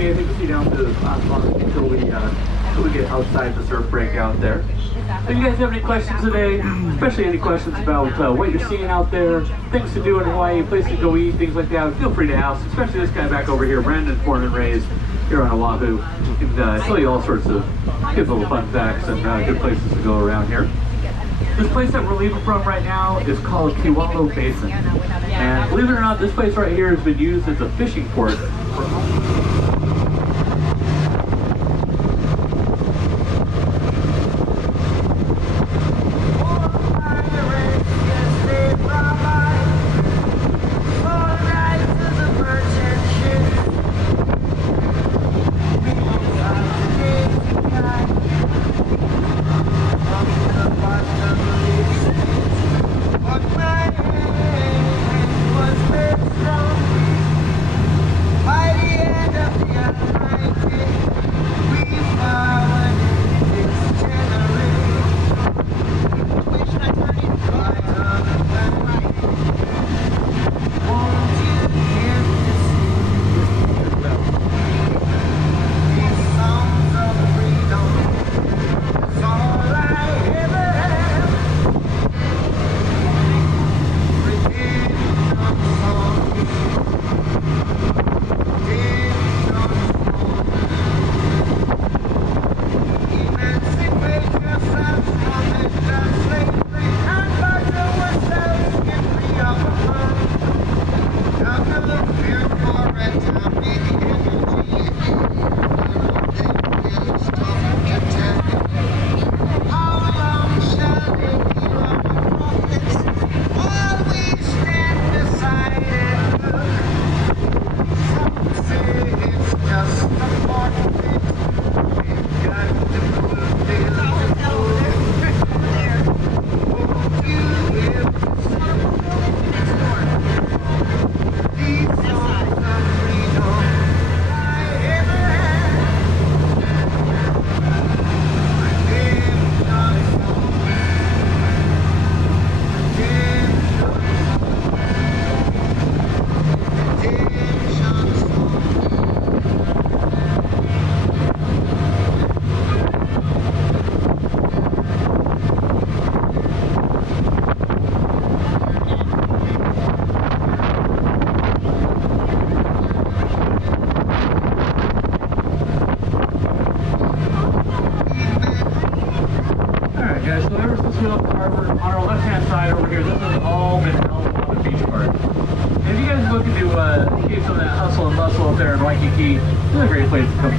me. I think we'll see down to the bottom until we get outside the surf break out there. If you guys have any questions today, especially any questions about what you're seeing out there, things to do in Hawaii, places to go eat, things like that, feel free to ask, especially this guy back over here, Brandon, born and raised here on Oahu. He can tell you all sorts of good little fun facts and good places to go around here. This place that we're leaving from right now is called Kewalo Basin. And believe it or not, this place right here has been used as a fishing port for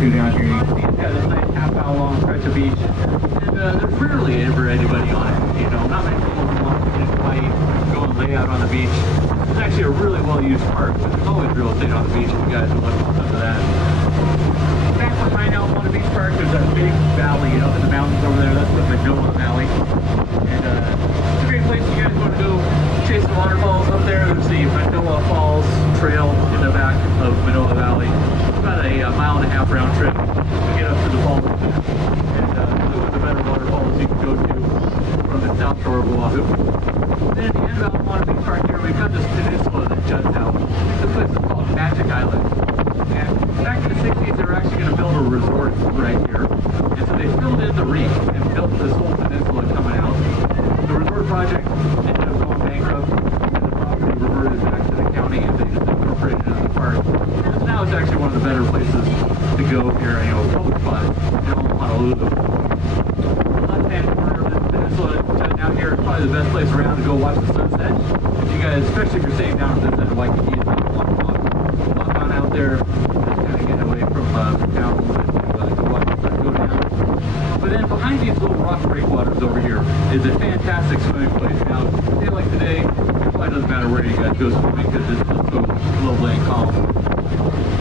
down here. You can see it's got this nice half-hour long stretch of beach. And there's rarely ever anybody on it. You know, not many people who want to get in Hawaii, go and lay out on the beach. It's actually a really well-used park, but there's always real estate on the beach if you guys are looking for that. Back behind Alpana Beach Park, there's that big valley up in the mountains over there. That's the Manoa Valley. And it's a great place if you guys want to go chase the waterfalls up there. There's the Manoa Falls Trail in the back of Manoa Valley. About a mile-and-a-half round trip to get up to the falls. And really one of the better waterfalls you can go to from the south shore of Oahu. Then at the end of Alpana Beach Park here, we've got this peninsula that juts out. This place is called Magic Island. And back in the 60s, they were actually going to build a resort right here. And so they filled in the reef and built this whole peninsula coming out. The resort project ended up going bankrupt, and the property reverted back to the county, and they just incorporated it in the park. So now it's actually one of the better places to go here, you know, public spot in Honolulu. The left-hand corner of this peninsula jutting out here is probably the best place around to go watch the sunset. If you guys, especially if you're staying down at this end of Waikiki, it's not a long walk on out there, just kind of getting away from town a little bit to watch the sun go down. But then behind these little rock breakwaters over here is a fantastic swimming place. Now, a day like today, it probably doesn't matter where you guys go swimming because it's just so lovely and calm.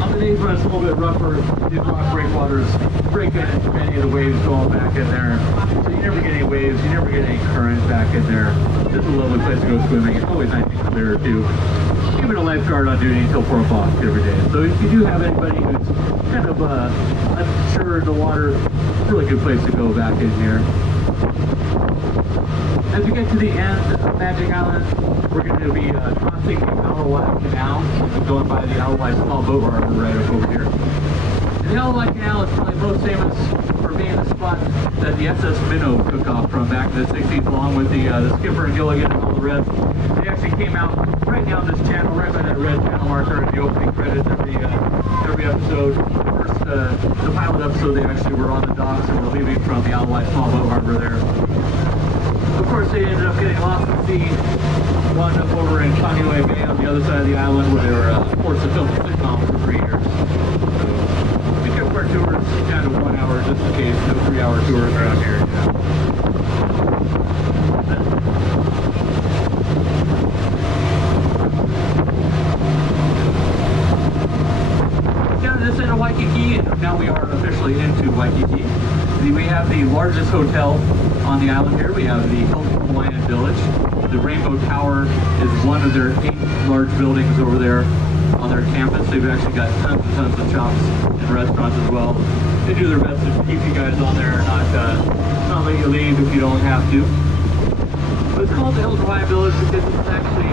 On the days when it's a little bit rougher, these rock breakwaters break in many of the waves going back in there. So you never get any waves, you never get any current back in there. This is a lovely place to go swimming. It's always nice and clear too. Even a lifeguard on duty until 4 o'clock every day. So if you do have anybody who's kind of unsure in the water, it's a really good place to go back in here. As we get to the end of Magic Island, we're going to be crossing the Alawai Canal, going by the Alawai Small Boat Harbor right up over here. The Hawaii Canal is probably most famous for being the spot that the SS Minnow took off from back in the 60s, along with the skipper and Gilligan and all the rest. They actually came out right down this channel, right by that red channel marker at the opening credits every episode. The pilot episode, they actually were on the docks and were leaving from the Hawaii small boat harbor there. Of course, they ended up getting lost at sea, wound up over in Honolulu Bay on the other side of the island, where they were forced to film a sitcom for 3 years. So we kept our tours down to 1 hour just in case, no 3-hour tours around here. Down this end of Waikiki, and now we are officially into Waikiki. We have the largest hotel on the island here. We have the Honolulu Hawaiian Village. The Rainbow Tower is one of their 8 large buildings over there on their campus. They've actually got tons and tons of shops and restaurants as well. They do their best to keep you guys on there, not let you leave if you don't have to. But it's called the Honolulu Hawaii Village because it's actually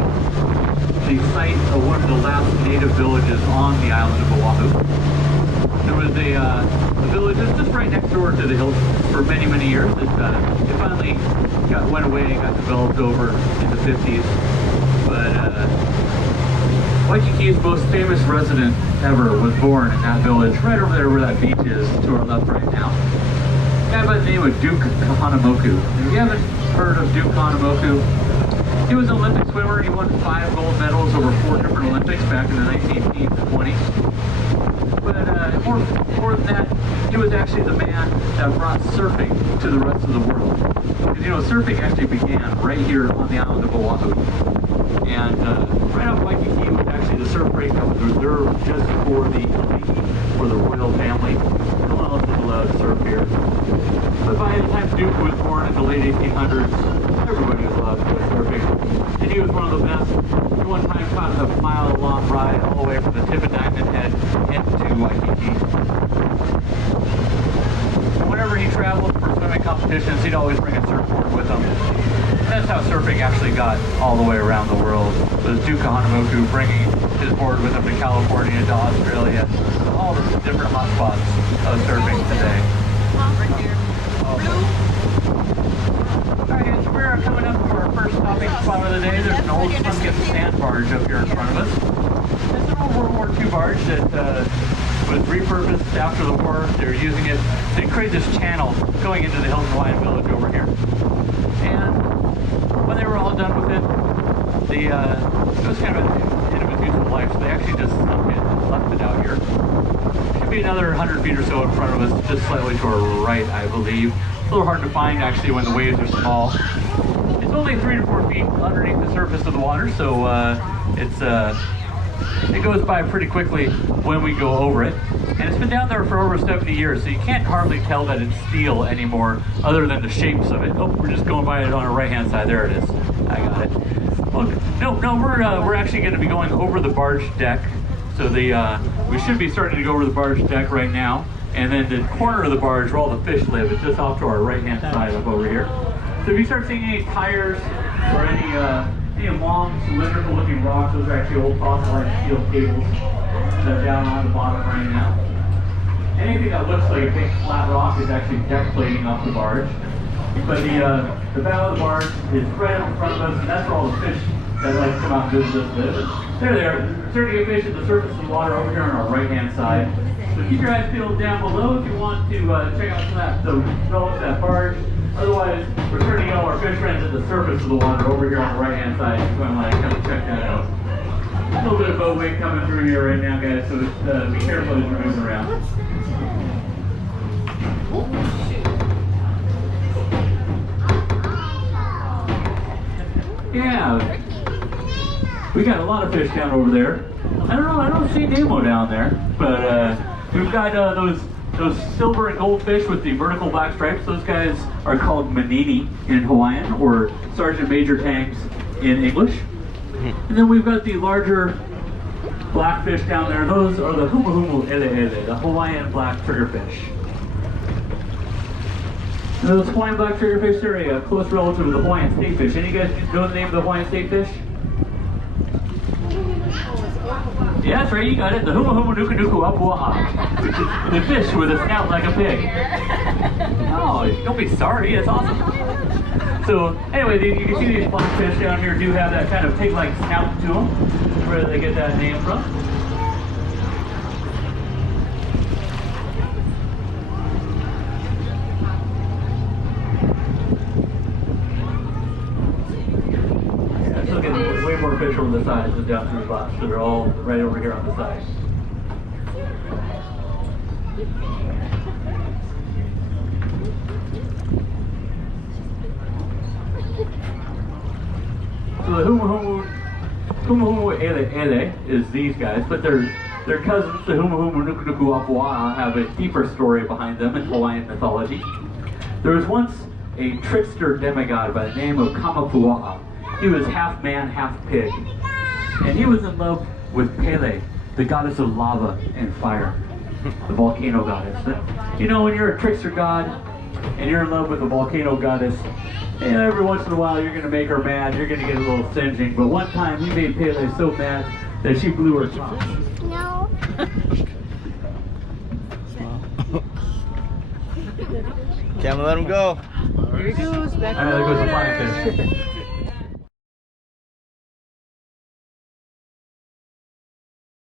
the site of one of the last native villages on the island of Oahu. There was a village just right next door to the hill for many, many years. It finally went away and got developed over in the 50s. But Waikiki's most famous resident ever was born in that village, right over there where that beach is to our left right now. A guy by the name of Duke Kahanamoku. If you haven't heard of Duke Kahanamoku, he was an Olympic swimmer. He won 5 gold medals over 4 different Olympics back in the 1910s and 20s. But more than that, he was actually the man that brought surfing to the rest of the world. Because, you know, surfing actually began right here on the island of Oahu. And right off Waikiki was actually the surf break that was reserved just for the elite, for the royal family. No one else was allowed to surf here. But by the time Duke was born in the late 1800s, everybody was allowed to go surfing. And he was one of the best. He one time caught a mile-long ride all the way from the tip of Diamond Head into Waikiki. Whenever he traveled for swimming competitions, he'd always bring a surfboard with him. That's how surfing actually got all the way around the world. It was Duke Kahanamoku bringing his board with him to California, to Australia, all the different hotspots of surfing today. Alright, so we're coming up to our first stopping spot of the day. There's an old sunken sand barge up here in front of us. It's an old World War II barge that was repurposed after the war. They were using it to create this channel going into the Honolulu Hawaiian Village over here. And when they were all done with it, it was kind of an end of its useful life, so they actually just sunk it and left it out here. Should be another 100 feet or so in front of us, just slightly to our right, I believe. It's a little hard to find actually when the waves are small. It's only 3 to 4 feet underneath the surface of the water, so it goes by pretty quickly when we go over it. And it's been down there for over 70 years, so you can't hardly tell that it's steel anymore, other than the shapes of it. Oh, we're just going by it on our right-hand side. There it is. I got it. Look, no, we're actually going to be going over the barge deck. So we should be starting to go over the barge deck right now. And then the corner of the barge where all the fish live is just off to our right-hand side up over here. So if you start seeing any tires or any long cylindrical-looking rocks, those are actually old fossilized steel cables that are down on the bottom right now. Anything that looks like a big flat rock is actually deck plating off the barge. But the bow of the barge is right up in front of us, and that's where all the fish that like to come out and visit us live. There they are. Starting to get fish at the surface of the water over here on our right-hand side. So keep your eyes peeled down below if you want to check out some of that, the develop that barge. Otherwise, we're starting to get all our fish friends at the surface of the water over here on the right-hand side. If you want to come check that out. A little bit of boat weight coming through here right now, guys, so be careful as you're moving around. Yeah, we got a lot of fish down over there. I don't know, I don't see Nemo down there, but we've got those silver and gold fish with the vertical black stripes. Those guys are called manini in Hawaiian, or Sergeant Major tanks in English. And then we've got the larger black fish down there. Those are the humuhumu ele, the Hawaiian black triggerfish. And those Hawaiian black triggerfish are a close relative of the Hawaiian statefish. Any of you guys know the name of the Hawaiian statefish? Yeah, that's right, you got it. The Huma Huma Nuku Nuku Apuaha. The fish with a snout like a pig. Oh, don't be sorry, it's awesome. So, anyway, you can see these blackfish down here do have that kind of pig-like snout to them. That's where they get that name from. Yeah, still getting way more fish over the sides than down through the bottom. So they're all right over here on the side. So the Huma Ele is these guys, but their cousins, the Huma Nuku Nuku Apua'a, have a deeper story behind them in Hawaiian mythology. There was once a trickster demigod by the name of Kamapua'a. He was half man, half pig. And he was in love with Pele, the goddess of lava and fire, the volcano goddess. You know, when you're a trickster god and you're in love with a volcano goddess, and every once in a while you're going to make her mad, you're going to get a little singeing. But one time he made Pele so mad that she blew her top. No. Can't let him go. Here he goes, back There goes the flying fish.